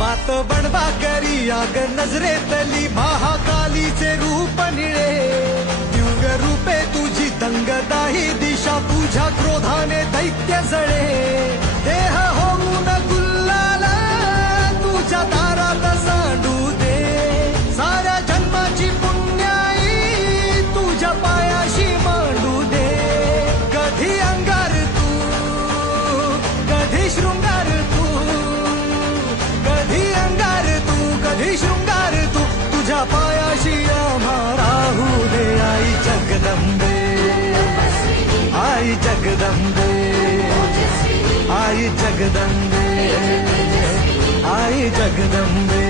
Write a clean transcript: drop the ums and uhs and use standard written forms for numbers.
बात बनवा करी आग नजरेतली महाकालीचे रूप निळे दिव्य रूपे तुझी दंगदाही दिशा तुझ्या क्रोधाने दैत्य जळे देह होऊन गुल्लाल तुझ्या दारात सांडू दे साऱ्या जन्माची पुण्याई तुझ्या पायाशी मांडू दे कधी अंगार तू कधी शृंगार तू कधी अंगार तू कधी शृंगार तू तुझ्या पायाशी आम्हा राहू दे आई जगदंबे आई जगदंबे आई जगदंबे आई जगदंबे